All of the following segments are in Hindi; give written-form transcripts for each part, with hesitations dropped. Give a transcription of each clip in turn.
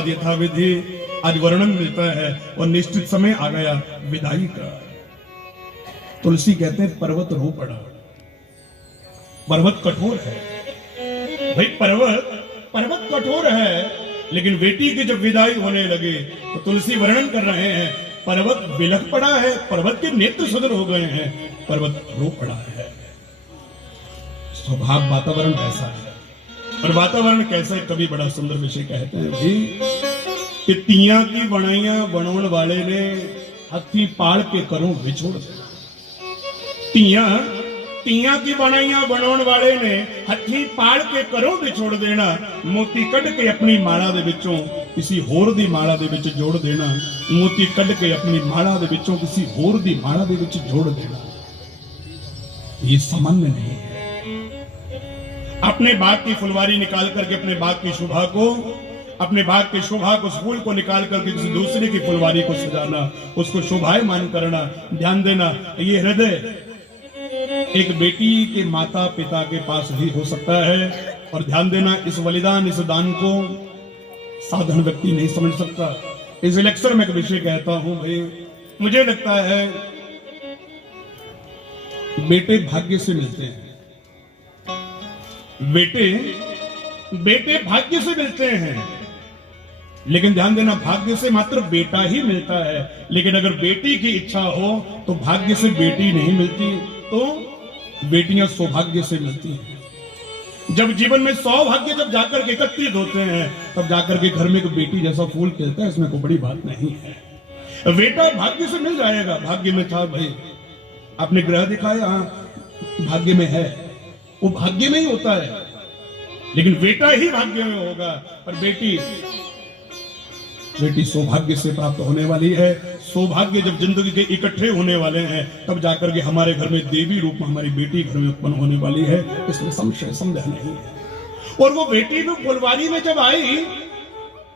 यथाविधि आज वर्णन मिलता है और निश्चित समय आ गया विदाई का। तुलसी कहते हैं पर्वत रो पड़ा। पर्वत कठोर है भाई, पर्वत कठोर है, लेकिन बेटी की जब विदाई होने लगे तो तुलसी वर्णन कर रहे हैं पर्वत बिलख पड़ा है, पर्वत के नेत्र सदर हो गए हैं, पर्वत रो पड़ा है। स्वभाव वातावरण कैसा है और वातावरण कैसा है, कभी बड़ा सुंदर विषय कहते हैं भाई कि तिया की बनाइया बनौन वाले ने हथी पाड़ के करो विछोड़ देना। तिया की बनाइया बनौन वाले ने हथी पाड़ के करो विछोड़ देना। मोती कढ़ के अपनी माला दे विचों किसी होर दी माला दे विच जोड़ देना। मोती कढ़ के अपनी माला दे विचों किसी होर दी माला दे विच जोड़ देना। ये सामान्य नहीं है। अपने बाग की फुलवारी निकाल करके अपने बाग की शोभा को, अपने बाग के शोभा को, फूल को निकाल करके किसी दूसरे की फुलवारी को सजाना, उसको शोभायमान करना। ध्यान देना, ये हृदय एक बेटी के माता पिता के पास भी हो सकता है। और ध्यान देना, इस बलिदान, इस दान को साधारण व्यक्ति नहीं समझ सकता। इस लेक्चर में एक विषय कहता हूं भाई, मुझे लगता है बेटे भाग्य से मिलते हैं। बेटे भाग्य से मिलते हैं, लेकिन ध्यान देना भाग्य से मात्र बेटा ही मिलता है। लेकिन अगर बेटी की इच्छा हो तो भाग्य से बेटी नहीं मिलती, तो बेटियां सौभाग्य से मिलती हैं। जब जीवन में सौभाग्य जब जाकर के एकत्रित होते हैं, तब जाकर के घर में एक बेटी जैसा फूल खिलता है। इसमें कोई बड़ी बात नहीं है। बेटा भाग्य से मिल जाएगा। भाग्य में था भाई, आपने ग्रह दिखाया, भाग्य में है, वो भाग्य में ही होता है। लेकिन बेटा ही भाग्य में होगा। और बेटी सौभाग्य से प्राप्त होने वाली है। सौभाग्य जब जिंदगी के इकट्ठे होने वाले हैं, तब जाकर के हमारे घर में देवी रूप में हमारी बेटी घर में उत्पन्न होने वाली है। इसमें संदेह नहीं है। और वो बेटी भी फुलवारी में जब आई,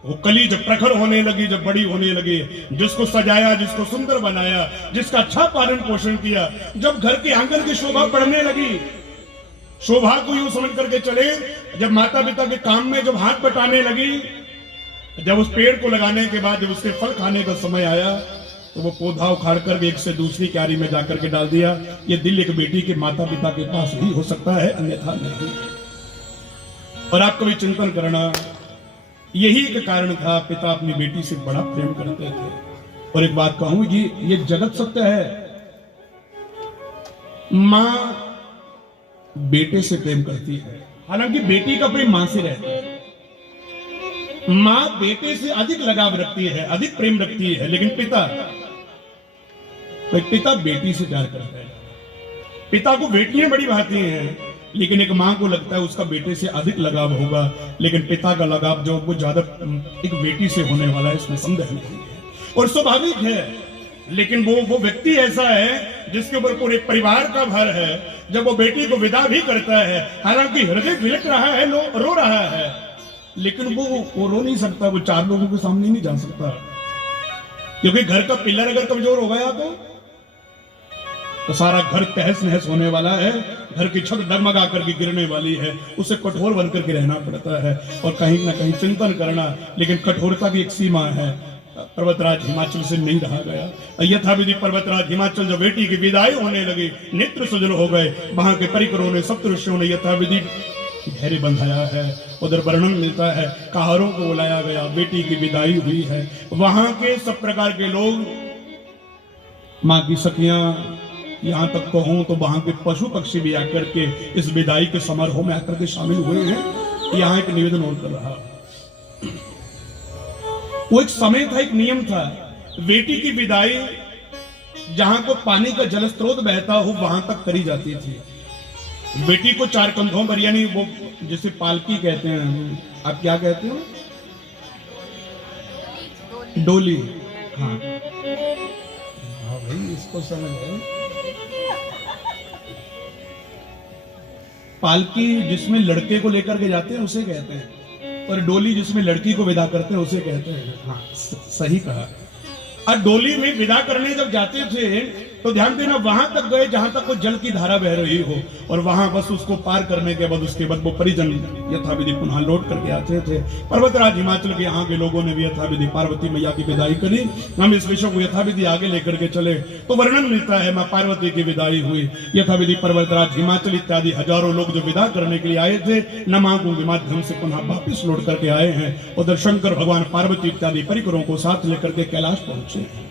वो कली जब प्रखर होने लगी, जब बड़ी होने लगी, जिसको सजाया, जिसको सुंदर बनाया, जिसका अच्छा पालन पोषण किया, जब घर के आंगन की शोभा बढ़ने लगी, शोभा को यूं समझ करके चले, जब माता पिता के काम में जब हाथ बटाने लगी, जब उस पेड़ को लगाने के बाद जब उसके फल खाने का समय आया, तो वो पौधा उखाड़ कर एक से दूसरी क्यारी में जाकर के डाल दिया। ये दिल एक बेटी के माता पिता के पास ही हो सकता है, अन्यथा नहीं। और आप कभी चिंतन करना, यही एक कारण था पिता अपनी बेटी से बड़ा प्रेम करते थे। और एक बात कहूं, ये जगत सत्य है, मां बेटे से प्रेम करती है। हालांकि बेटी का प्रेम मां से रहता है। मां बेटे से अधिक लगाव रखती है, अधिक प्रेम रखती है। लेकिन पिता बेटी से प्यार करता है। पिता को बेटियां बड़ी भाती हैं, लेकिन एक मां को लगता है उसका बेटे से अधिक लगाव होगा। लेकिन पिता का लगाव जो वो ज्यादा एक बेटी से होने वाला है, इसमें संदेह नहीं है। और स्वाभाविक है, लेकिन वो व्यक्ति ऐसा है जिसके ऊपर पूरे परिवार का भार है। जब वो बेटी को विदा भी करता है, हालांकि हृदय बिलख रहा है, रो रहा है, लेकिन वो रो नहीं सकता। वो चार लोगों के सामने नहीं जा सकता, क्योंकि घर का पिलर अगर कमजोर हो गया तो सारा घर तहस नहस होने वाला है। घर की छत डगमगा करके गिरने वाली है। उसे कठोर बनकर के रहना पड़ता है और कहीं ना कहीं चिंतन करना। लेकिन कठोरता की एक सीमा है। पर्वतराज हिमाचल से नहीं रहा गया। यथाविधि पर्वतराज हिमाचल जब बेटी की विदाई होने लगी, नेत्र सजल हो गए। वहां के परिकरों ने, सप्त ऋषियों ने यथाविधि धैर्य बंधाया है। उधर वर्णन मिलता है, कहारों को बुलाया गया, बेटी की विदाई हुई है। वहां के सब प्रकार के लोग, मां की सखियां, यहां तक कहूं तो वहां के पशु पक्षी भी आकर के इस विदाई के समारोह में आकर के शामिल हुए हैं। यहां एक निवेदन और कर रहा, वो एक समय था, एक नियम था। बेटी की विदाई जहां को पानी का जल स्रोत बहता हो, वहां तक करी जाती थी। बेटी को चार कंधों पर, यानी वो जिसे पालकी कहते हैं, आप क्या कहते हो? डोली। हाँ भाई, इसको समझ गए। पालकी जिसमें लड़के को लेकर के जाते हैं उसे कहते हैं, और डोली जिसमें लड़की को विदा करते हैं उसे कहते हैं। हाँ, सही कहा। और डोली में विदा करने जब जाते थे तो ध्यान देना वहां तक गए जहां तक वो जल की धारा बह रही हो, और वहां बस उसको पार करने के बाद उसके बाद वो परिजन यथाविधि पुनः लौट करके आते थे। पर्वतराज हिमाचल के यहाँ के लोगों ने भी यथाविधि पार्वती मैया की विदाई करी। हम इस विषय को यथाविधि आगे लेकर के चले तो वर्णन मिलता है मां पार्वती की विदाई हुई। यथाविधि पर्वतराज हिमाचल इत्यादि हजारों लोग जो विदा करने के लिए आए थे न मांगों के माध्यम से पुनः वापिस लौट करके आए हैं। उधर शंकर भगवान पार्वती इत्यादि परिकरों को साथ लेकर के कैलाश पहुंचे।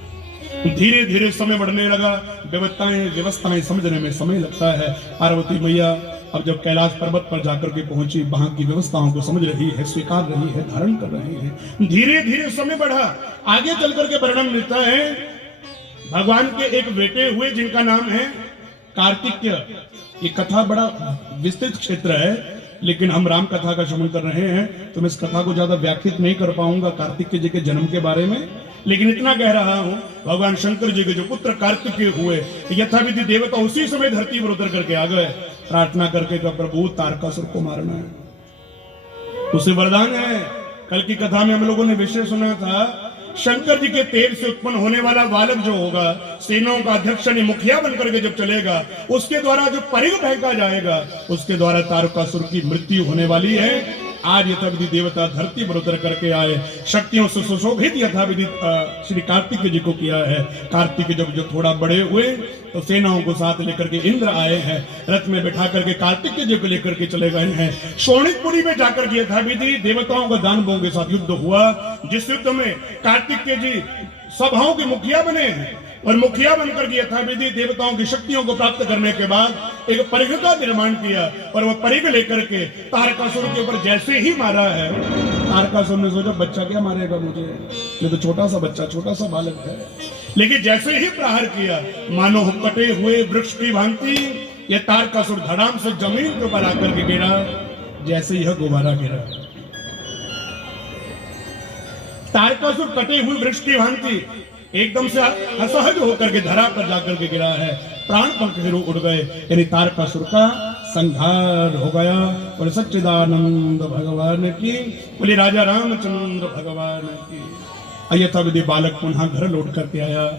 धीरे धीरे समय बढ़ने लगा, व्यवस्थाएं समझने में समय लगता है। पार्वती मैया अब जब कैलाश पर्वत पर जाकर के पहुंची, वहां की व्यवस्थाओं को समझ रही है, स्वीकार रही है, धारण कर रही है। धीरे धीरे समय बढ़ा, आगे चल करके वर्णन मिलता है भगवान के एक बेटे हुए जिनका नाम है कार्तिकेय। ये कथा बड़ा विस्तृत क्षेत्र है, लेकिन हम राम कथा का श्रवण कर रहे हैं तो मैं इस कथा को ज्यादा व्याख्यात नहीं कर पाऊंगा कार्तिकेय जी के जन्म के बारे में, लेकिन इतना कह रहा हूं भगवान शंकर जी के जो पुत्र कार्तिकेय हुए, यथाविधि देवता उसी समय धरती पर उतर करके आ गए, प्रार्थना करके तो प्रभु तारकासुर को मारना है, उसे वरदान है। कल की कथा में हम लोगों ने विषय सुना था, शंकर जी के तेज से उत्पन्न होने वाला बालक जो होगा, सेनाओं का अध्यक्ष यानी मुखिया बनकर के जब चलेगा, उसके द्वारा जो परिग फेंका जाएगा, उसके द्वारा तारकासुर की मृत्यु होने वाली है। आज यथाविधि देवता धरती पर उतर करके आए, शक्तियों से सुशोभित यथाविधि श्री कार्तिकेय जी को किया है। कार्तिकेय जब थोड़ा बड़े हुए तो सेनाओं को साथ लेकर के इंद्र आए हैं, रथ में बैठा करके कार्तिकेय जी को लेकर के चले गए हैं। शोणितपुरी में जाकर के यथाविधि देवताओं का दानवों के साथ युद्ध हुआ, जिस युद्ध में कार्तिकेय जी सभाओं के मुखिया बने हैं, और मुखिया बनकर के यथाविधि देवताओं की शक्तियों को प्राप्त करने के बाद एक परिघ का निर्माण किया, और वह परिघ लेकर के तारकासुर के ऊपर जैसे ही मारा है, तारकासुर ने सोचा बच्चा क्या मारेगा मुझे, ये तो छोटा सा बच्चा, छोटा सा बालक है। लेकिन जैसे ही प्रहार किया, मानो कटे हुए वृक्ष की भांति यह तारकासुर धड़ाम से जमीन के ऊपर आकर के गिरा, जैसे यह गुब्बारा गिरा। तारकासुर कटे हुए वृक्ष की भांति एकदम से असहज होकर के धरा पर जाकर के गिरा है, प्राण पंख से उड़ गए, यानी तारकासुर का संहार हो गया। और सच्चिदानंद भगवान की, बोले राजा रामचंद्र भगवान की। यथाविधि बालक पुनः घर लौट करके आया,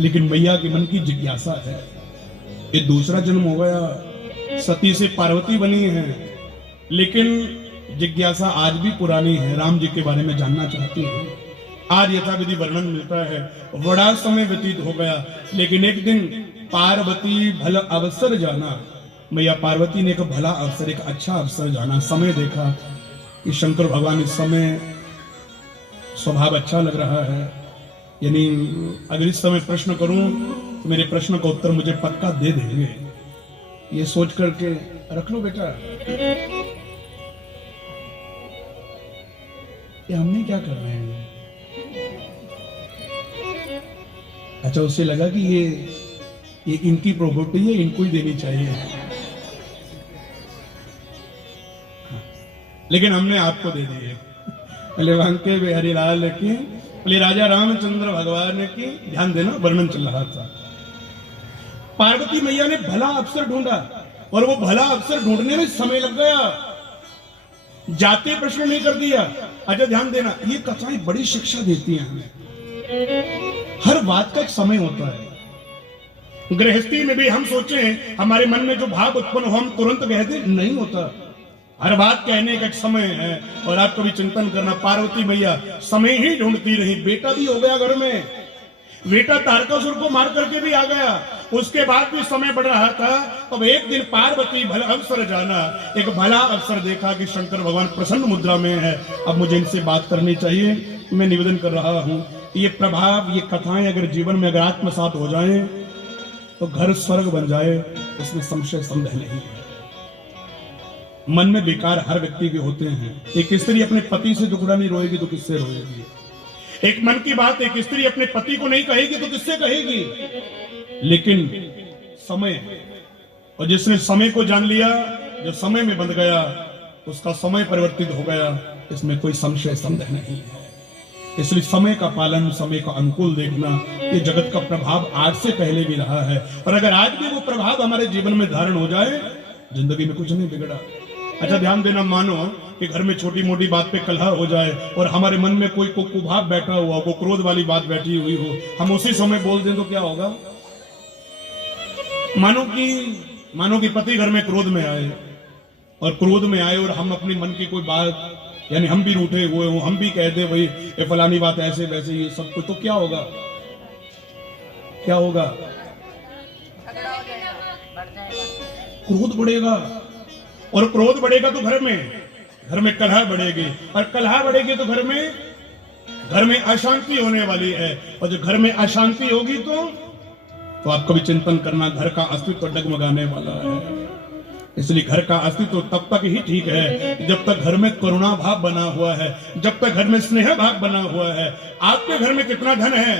लेकिन मैया के मन की जिज्ञासा है, ये दूसरा जन्म हो गया, सती से पार्वती बनी है, लेकिन जिज्ञासा आज भी पुरानी है, राम जी के बारे में जानना चाहती है। आज यथाविधि वर्णन मिलता है, बड़ा समय व्यतीत हो गया, लेकिन एक दिन पार्वती भला अवसर जाना, मैया पार्वती ने एक भला अवसर, एक अच्छा अवसर जाना, समय देखा कि शंकर भगवान इस समय स्वभाव अच्छा लग रहा है, यानी अगर इस समय प्रश्न करूं तो मेरे प्रश्न का उत्तर मुझे पक्का दे देंगे, ये सोच करके रख लो बेटा। ये हमने क्या कर रहे हैं? अच्छा, उससे लगा कि ये इनकी प्रॉपर्टी है, इनको ही देनी चाहिए, लेकिन हमने आपको दे दी है। वांके बिहारी लाल की, बोले राजा रामचंद्र भगवान की। ध्यान देना, वर्णन चल रहा था। पार्वती मैया ने भला अवसर ढूंढा, और वो भला अवसर ढूंढने में समय लग गया, जाते प्रश्न नहीं कर दिया। अच्छा ध्यान देना, ये कथाएं बड़ी शिक्षा देती हैं हमें। हर बात का एक समय होता है। गृहस्थी में भी हम सोचें, हमारे मन में जो भाव उत्पन्न हो हम तुरंत कह दें, नहीं होता। हर बात कहने का एक समय है। और आप कभी चिंतन करना, पार्वती मैया समय ही ढूंढती रही, बेटा भी हो गया घर में, बेटा तारकासुर को मार करके भी आ गया, उसके बाद भी समय बढ़ रहा था। तब एक दिन पार्वती भला अवसर जाना, एक भला अवसर देखा कि शंकर भगवान प्रसन्न मुद्रा में है, अब मुझे इनसे बात करनी चाहिए। मैं निवेदन कर रहा हूं, ये प्रभाव, ये कथाएं अगर जीवन में अगर आत्मसात हो जाएं तो घर स्वर्ग बन जाए, इसमें संशय संदेह नहीं है। मन में विकार हर व्यक्ति के होते हैं। एक स्त्री अपने पति से दुखड़ा नहीं रोएगी तो किससे रोएगी? एक मन की बात एक स्त्री अपने पति को नहीं कहेगी तो किससे कहेगी? लेकिन समय, और जिसने समय को जान लिया, जो समय में बंध गया, उसका समय परिवर्तित हो गया, इसमें कोई संशय संदेह नहीं है। इसलिए समय का पालन, समय का अनुकूल देखना, ये जगत का प्रभाव आज से पहले भी रहा है, और अगर आज भी वो प्रभाव हमारे जीवन में धारण हो जाए, जिंदगी में कुछ नहीं बिगड़ा। अच्छा ध्यान देना, मानो कि घर में छोटी मोटी बात पे कलह हो जाए और हमारे मन में कोई कुभाव बैठा हुआ हो, क्रोध वाली बात बैठी हुई हो, हम उसी समय बोल दें तो क्या होगा? मानो कि पति घर में क्रोध में आए, और क्रोध में आए और हम अपने मन की कोई बात, यानी हम भी रूठे हुए हो, हम भी कह दे भाई ये फलानी बात ऐसे वैसे ये सब कुछ, तो क्या होगा? क्या होगा? क्रोध बढ़ेगा, और क्रोध बढ़ेगा तो घर में कलह बढ़ेगी, और कलह बढ़ेगी तो घर में अशांति होने वाली है, और जो घर में अशांति होगी तो आप कभी चिंतन करना, घर का अस्तित्व डगमगाने वाला है। इसलिए घर का अस्तित्व तब तक ही ठीक है जब तक घर में करुणा भाव बना हुआ है, जब तक घर में स्नेह भाव बना हुआ है। आपके घर में कितना धन है,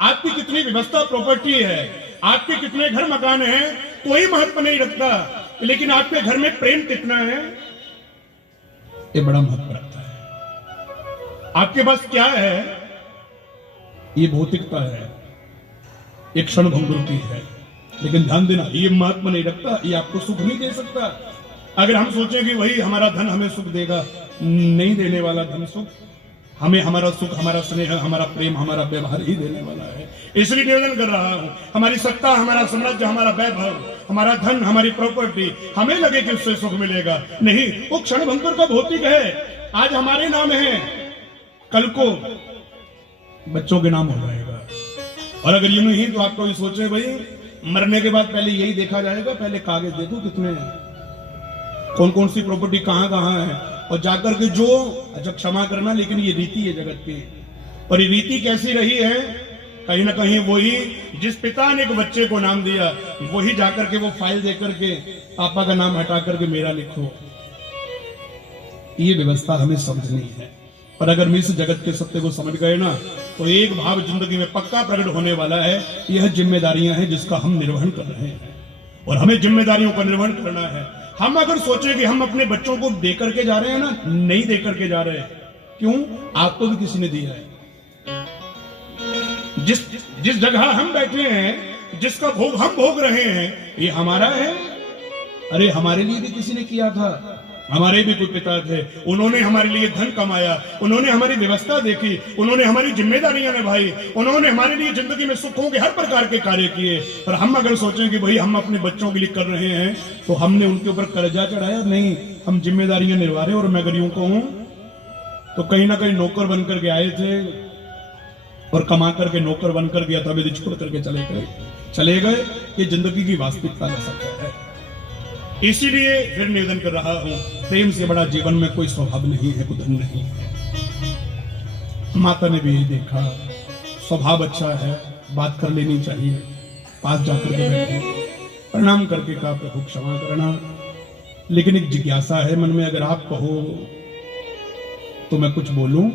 आपकी कितनी व्यवस्था प्रॉपर्टी है, आपके कितने घर मकान हैं, कोई महत्व नहीं रखता, लेकिन आपके घर में प्रेम कितना है, ये बड़ा महत्व रखता है। आपके पास क्या है, ये भौतिकता है, एक क्षण भंगुरती है, लेकिन ध्यान देना ये महत्व नहीं रखता, ये आपको सुख नहीं दे सकता। अगर हम सोचें कि वही हमारा धन हमें सुख देगा, नहीं देने वाला धन सुख, हमें हमारा सुख, हमारा स्नेह, हमारा प्रेम, हमारा व्यवहार ही देने वाला है। इसलिए निवेदन कर रहा हूं, हमारी सत्ता, हमारा साम्राज्य, हमारा वैभव, हमारा धन, हमारी प्रॉपर्टी हमें लगे कि उससे सुख मिलेगा, नहीं, वो क्षण भंगुर का भौतिक है। आज हमारे नाम है, कल को बच्चों के नाम हो जाएगा। और अगर यूं ही तो आप कभी सोचे भाई मरने के बाद पहले यही देखा जाएगा, पहले कागज देखो कितने हैं, कौन कौन सी प्रॉपर्टी कहां कहां है, और जाकर के जो, अच्छा क्षमा करना लेकिन ये रीति है जगत की, और ये रीति कैसी रही है, कहीं ना कहीं वही जिस पिता ने एक बच्चे को नाम दिया, वही जाकर के वो फाइल दे करके पापा का नाम हटा करके मेरा लिखो। ये व्यवस्था हमें समझनी है। और अगर हम इस जगत के सत्य को समझ गए ना, तो एक भाव जिंदगी में पक्का प्रकट होने वाला है, यह जिम्मेदारियां हैं जिसका हम निर्वहन कर रहे हैं, और हमें जिम्मेदारियों का निर्वहन करना है। हम अगर सोचे कि हम अपने बच्चों को दे करके जा रहे हैं ना, नहीं दे करके जा रहे हैं। क्यों? आपको भी किसी ने दिया है। जिस जगह हम बैठे हैं, जिसका भोग हम भोग रहे हैं, ये हमारा है। अरे हमारे लिए भी किसी ने किया था, हमारे भी कोई पिता थे, उन्होंने हमारे लिए धन कमाया, उन्होंने हमारी व्यवस्था देखी, उन्होंने हमारी जिम्मेदारियां निभाई, उन्होंने हमारे लिए जिंदगी में सुखों के हर प्रकार के कार्य किए। और हम अगर सोचें कि भाई हम अपने बच्चों के लिए कर रहे हैं, तो हमने उनके ऊपर कर्जा चढ़ाया? नहीं, हम जिम्मेदारियां निभा रहे। और मैं अगर यूं कहूं तो कहीं ना कहीं नौकर बनकर के आए थे, और कमा करके नौकर बनकर गया था, छोड़ करके चले गए। ये जिंदगी की वास्तविकता का सत्य है। इसीलिए फिर निवेदन कर रहा हूं, प्रेम से बड़ा जीवन में कोई स्वभाव नहीं है, कोई धन नहीं है। माता ने भी यही देखा, स्वभाव अच्छा है, बात कर लेनी चाहिए, पास जाकर के बैठे, प्रणाम करके कहा प्रभु क्षमा करना, लेकिन एक जिज्ञासा है मन में, अगर आप कहो तो मैं कुछ बोलूं?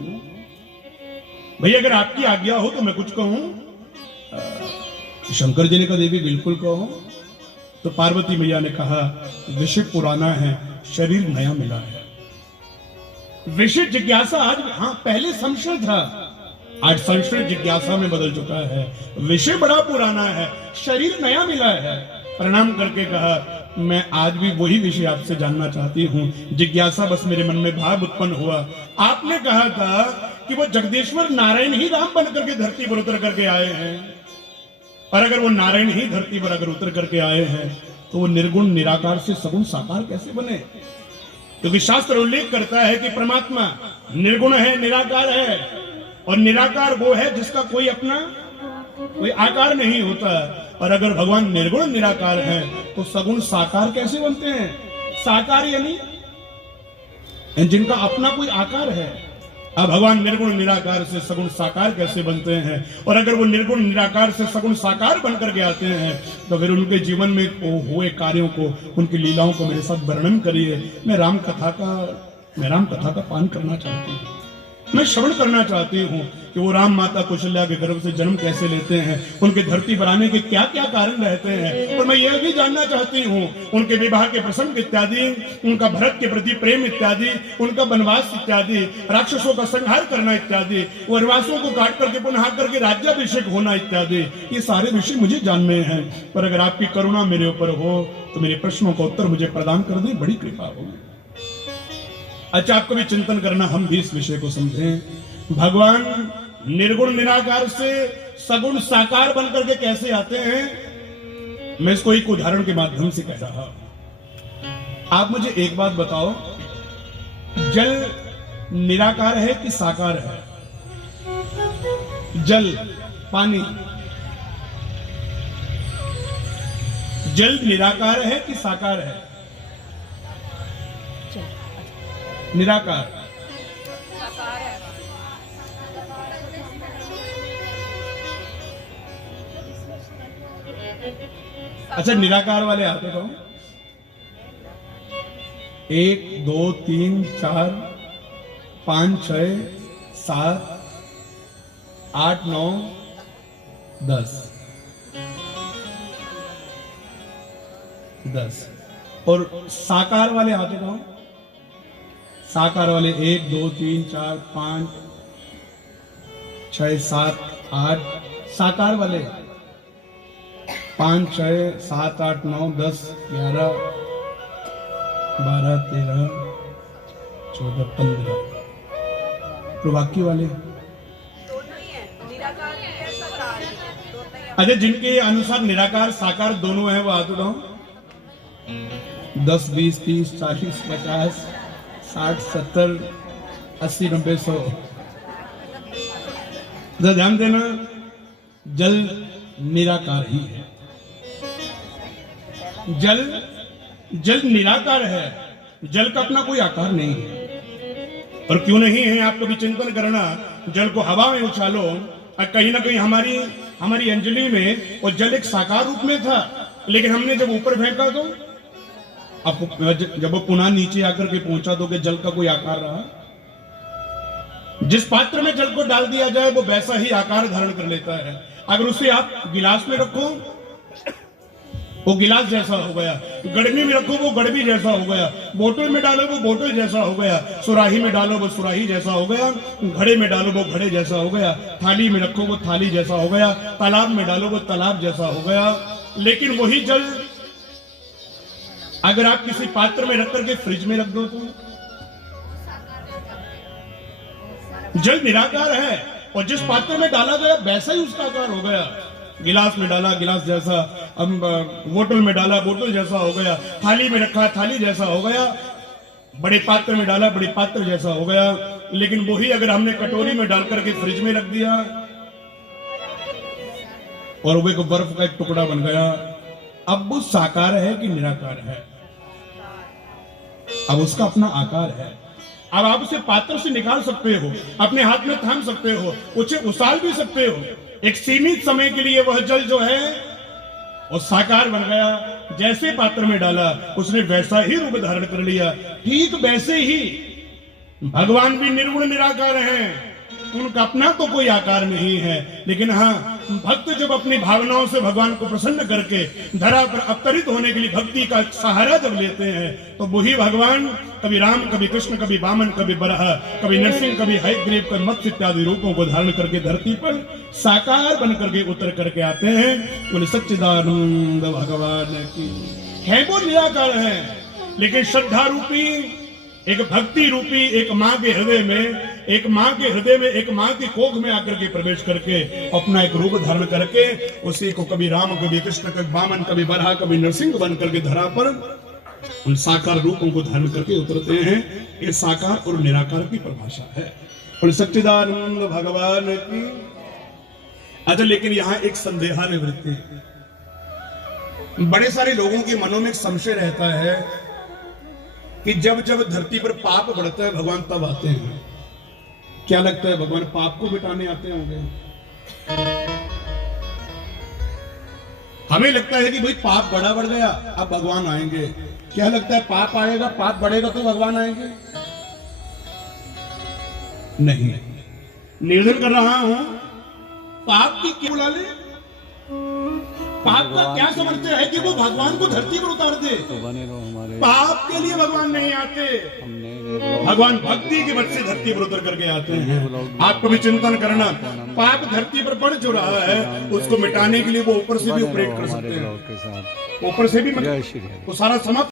भैया अगर आपकी आज्ञा हो तो मैं कुछ कहूं? शंकर जी ने कहा देवी बिल्कुल कहो। तो पार्वती मैया ने कहा विषय पुराना है, शरीर नया मिला है। विषय जिज्ञासा आज, हाँ पहले संशय था, आज संशय जिज्ञासा में बदल चुका है। विषय बड़ा पुराना है, शरीर नया मिला है। प्रणाम करके कहा मैं आज भी वही विषय आपसे जानना चाहती हूँ। जिज्ञासा बस मेरे मन में भाव उत्पन्न हुआ। आपने कहा था कि वो जगदीश्वर नारायण ही राम बन करके धरती पर उतर करके आए हैं, और अगर वो नारायण ही धरती पर अगर उतर करके आए हैं, तो वो निर्गुण निराकार से सगुण साकार कैसे बने? क्योंकि शास्त्र उल्लेख करता है कि परमात्मा निर्गुण है, निराकार है, और निराकार वो है जिसका कोई अपना कोई आकार नहीं होता। और अगर भगवान निर्गुण निराकार है, तो सगुण साकार कैसे बनते हैं? साकार यानी जिनका अपना कोई आकार है। अब भगवान निर्गुण निराकार से सगुण साकार कैसे बनते हैं? और अगर वो निर्गुण निराकार से सगुण साकार बनकर के आते हैं, तो फिर उनके जीवन में हुए कार्यों को, उनकी लीलाओं को मेरे साथ वर्णन करिए। मैं राम कथा का पान करना चाहती हूँ, मैं श्रवण करना चाहती हूँ कि वो राम माता कौशल्या के गर्भ से जन्म कैसे लेते हैं, उनके धरती पर आने के क्या क्या कारण रहते हैं। और मैं यह भी जानना चाहती हूँ उनके विवाह के प्रसंग इत्यादि, उनका भरत के प्रति प्रेम इत्यादि, उनका वनवास इत्यादि, राक्षसों का संहार करना इत्यादि, वनवासों को काट करके पुनः करके राज्याभिषेक होना इत्यादि, ये सारे विषय मुझे जानने हैं। पर अगर आपकी करुणा मेरे ऊपर हो तो मेरे प्रश्नों का उत्तर मुझे प्रदान कर दें, बड़ी कृपा होगी। अच्छा, आपको भी चिंतन करना, हम भी इस विषय को समझें। भगवान निर्गुण निराकार से सगुण साकार बनकर के कैसे आते हैं? मैं इसको एक उदाहरण के माध्यम से कह रहा हूं। आप मुझे एक बात बताओ, जल निराकार है कि साकार है? जल, पानी, जल निराकार है कि साकार है? निराकार। अच्छा, निराकार वाले हाथ उठाओ। 1 2 3 4 5 6 7 8 9 10 10। और साकार वाले हाथ उठाओ। साकार वाले 1 2 3 4 5 6 7 8। साकार वाले 5 6 7 8 9 10 11 12 13 14 15। प्रवाक्य वाले अच्छा, जिनके अनुसार निराकार साकार दोनों है वो हाथ उठाओ। 10 20 30 40 50 60 70 80 90 100। ध्यान देना, जल निराकार ही है। जल निराकार है, जल का अपना कोई आकार नहीं है। और क्यों नहीं है, आप कभी चिंतन करना। जल को हवा में उछालो और कहीं ना कहीं हमारी अंजलि में वो जल एक साकार रूप में था, लेकिन हमने जब ऊपर फेंका तो अब जब वो पुनः नीचे आकर के पहुंचा तो जल का कोई आकार रहा? जिस पात्र में जल को डाल दिया जाए वो वैसा ही आकार धारण कर लेता है। अगर उसे आप गिलास में रखो वो गिलास जैसा हो गया, गड़बी में रखो वो गड़बी जैसा हो गया, बोतल में डालो वो बोतल जैसा हो गया, सुराही में डालो वो सुराही जैसा हो गया, घड़े में डालो वो घड़े जैसा हो गया, थाली में रखो वो थाली जैसा हो गया, तालाब में डालो वो तालाब जैसा हो गया। लेकिन वही जल अगर आप किसी पात्र में रख करके फ्रिज में रख दो तो जल निराकार है, और जिस पात्र में डाला गया वैसा ही उसका आकार हो गया। गिलास में डाला गिलास जैसा, बोतल में डाला बोतल जैसा हो गया, थाली में रखा थाली जैसा हो गया, बड़े पात्र में डाला बड़े पात्र जैसा हो गया। लेकिन वही अगर हमने कटोरी में डाल करके फ्रिज में रख दिया और वो एक बर्फ का एक टुकड़ा बन गया, अब वो साकार है कि निराकार है? अब उसका अपना आकार है। अब आप उसे पात्र से निकाल सकते हो, अपने हाथ में थाम सकते हो, उसे उछाल भी सकते हो। एक सीमित समय के लिए वह जल जो है वो साकार बन गया। जैसे पात्र में डाला उसने वैसा ही रूप धारण कर लिया। ठीक वैसे ही भगवान भी निर्गुण निराकार हैं, उनका अपना तो कोई आकार नहीं है। लेकिन हाँ, भक्त जब अपनी भावनाओं से भगवान को प्रसन्न करके धरा पर अवतरित होने के लिए भक्ति का सहारा जब लेते हैं तो वही भगवान कभी राम कभी कृष्ण कभी वामन कभी बराह कभी नरसिंह कभी हयग्रीव कभी मत्स्य इत्यादि रूपों को धारण करके धरती पर साकार बन करके उतर करके आते हैं। बोले सच्चिदानंद भगवान की। है वो निराकार है, लेकिन श्रद्धा रूपी एक भक्ति रूपी एक माँ के हृदय में एक माँ की कोख में आकर के प्रवेश करके अपना एक रूप धारण करके उसी को कभी राम कभी कृष्ण कभी वामन कभी बराह कभी नरसिंह बन करके धरा पर उन साकार रूपों को धारण करके उतरते हैं। ये साकार और निराकार की परिभाषा है। और सच्चिदानंद भगवान की। अच्छा, लेकिन यहाँ एक संदेहा निवृत्ति। बड़े सारे लोगों के मनों में एक संशय रहता है कि जब जब धरती पर पाप बढ़ता है भगवान तब आते हैं। क्या लगता है भगवान पाप को मिटाने आते होंगे? हमें लगता है कि भाई पाप बढ़ गया अब भगवान आएंगे। क्या लगता है पाप आएगा, पाप बढ़ेगा तो भगवान आएंगे? नहीं। निवेदन कर रहा हूं, पाप की क्यों बुला ले? पाप का क्या समझते हैं कि वो भगवान को धरती पर उतार दे? पाप के लिए भगवान नहीं आते, भगवान भक्ति के वजह से धरती पर उतर करके आते हैं। आप कभी चिंतन करना, पाप धरती पर बढ़ जो रहा है उसको मिटाने के लिए वो ऊपर से भी ऑपरेट कर सकते हैं, ऊपर से भी वो सारा समाप्त